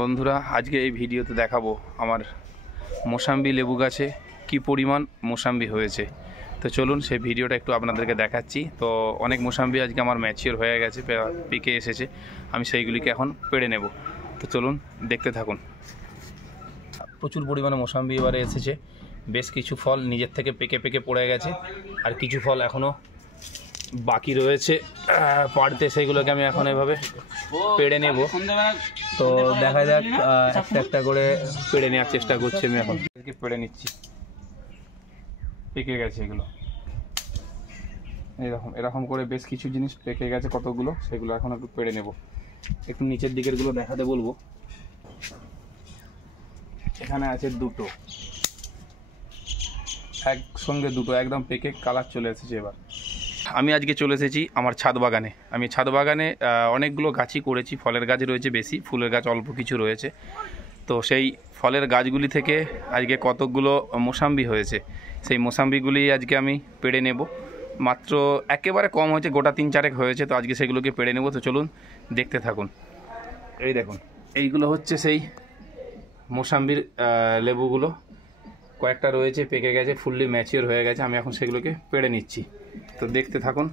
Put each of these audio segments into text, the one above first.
বন্ধুরা, আজকে এই ভিডিওতে দেখাবো আমার মোসাম্বি লেবু গাছে কি পরিমাণ মোসাম্বি হয়েছে। তো চলুন সেই ভিডিওটা একটু আপনাদেরকে দেখাচ্ছি। তো অনেক মোসাম্বি আজকে আমার ম্যাচিওর হয়ে গেছে, পেকে এসেছে। আমি সেইগুলিকে এখন পেড়ে নেব। তো চলুন দেখতে থাকুন। প্রচুর পরিমাণে মোসাম্বি এবারে এসেছে। বেশ কিছু ফল নিজের থেকে পেকে পেকে পড়ে গেছে, আর কিছু ফল এখনও বাকি রয়েছে পাড়তে। সেইগুলোকে আমি এখন এভাবে পেড়ে নেব। তো দেখা যাক, একটা একটা করে পেড়ে নেওয়ার চেষ্টা করছি। আমি এখন পেড়ে নিচ্ছি। পেকে গেছে এগুলো, এরকম করে বেশ কিছু জিনিস পেকে গেছে কতগুলো, সেগুলো এখন একটু পেড়ে নেব। একটু নিচের দিকেরগুলো দেখাতে বলবো। এখানে আছে দুটো, একসঙ্গে দুটো একদম পেকে কালার চলে এসেছে। এবার আমি আজকে চলে এসেছি আমার ছাদ বাগানে। আমি ছাদ বাগানে অনেকগুলো গাছই করেছি। ফলের গাছ রয়েছে বেশি, ফুলের গাছ অল্প কিছু রয়েছে। তো সেই ফলের গাছগুলি থেকে আজকে কতকগুলো মোসাম্বি হয়েছে, সেই মোসাম্বিগুলি আজকে আমি পেড়ে নেব। মাত্র একেবারে কম হয়েছে, গোটা 3-4 হয়েছে। তো আজকে সেগুলোকে পেড়ে নেব। তো চলুন দেখতে থাকুন। এই দেখুন, এইগুলো হচ্ছে সেই মোসাম্বির লেবুগুলো। কয়েকটা রয়েছে পেকে গেছে, ফুললি ম্যাচিওর হয়ে গেছে। আমি এখন সেগুলোকে পেড়ে নিচ্ছি। তো দেখতে থাকুন।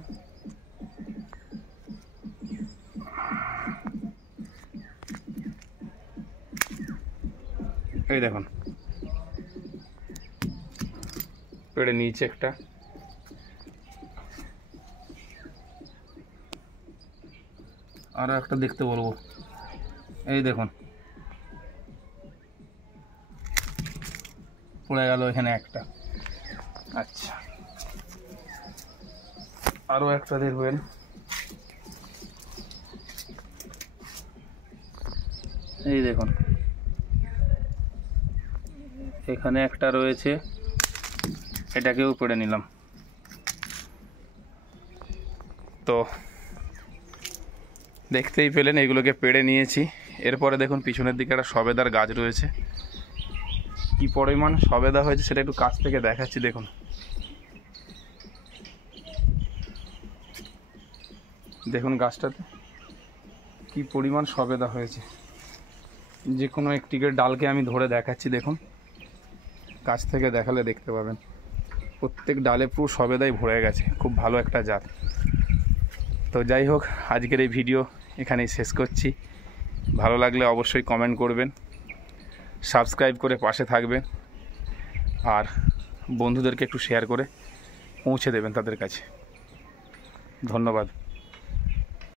এই দেখুন, পেড়ে নিয়েছে একটা। আরও একটা দেখতে বলবো। এই দেখুন, পড়ে গেল এখানে একটা। আচ্ছা, আরও একটা দেখবেন। এই দেখুন, এখানে একটা রয়েছে, এটাকেও পেড়ে নিলাম। তো দেখতেই পেলেন, এগুলোকে পেড়ে নিয়েছি। এরপরে দেখুন পিছনের দিকে একটা সবেদার গাছ রয়েছে। কি পরিমাণ সবেদা হয়েছে সেটা একটু কাছ থেকে দেখাচ্ছি। দেখুন, দেখুন গাছটাতে কি পরিমাণ সবেদা হয়েছে। যে কোনো একটিকে ডালকে আমি ধরে দেখাচ্ছি। দেখুন, কাছ থেকে দেখালে দেখতে পাবেন প্রত্যেক ডালে পুরো সবেদাই ভরে গেছে। খুব ভালো একটা জাত। তো যাই হোক, আজকের এই ভিডিও এখানেই শেষ করছি। ভালো লাগলে অবশ্যই কমেন্ট করবেন, সাবস্ক্রাইব করে পাশে থাকবেন, আর বন্ধুদেরকে একটু শেয়ার করে পৌঁছে দেবেন তাদের কাছে। ধন্যবাদ।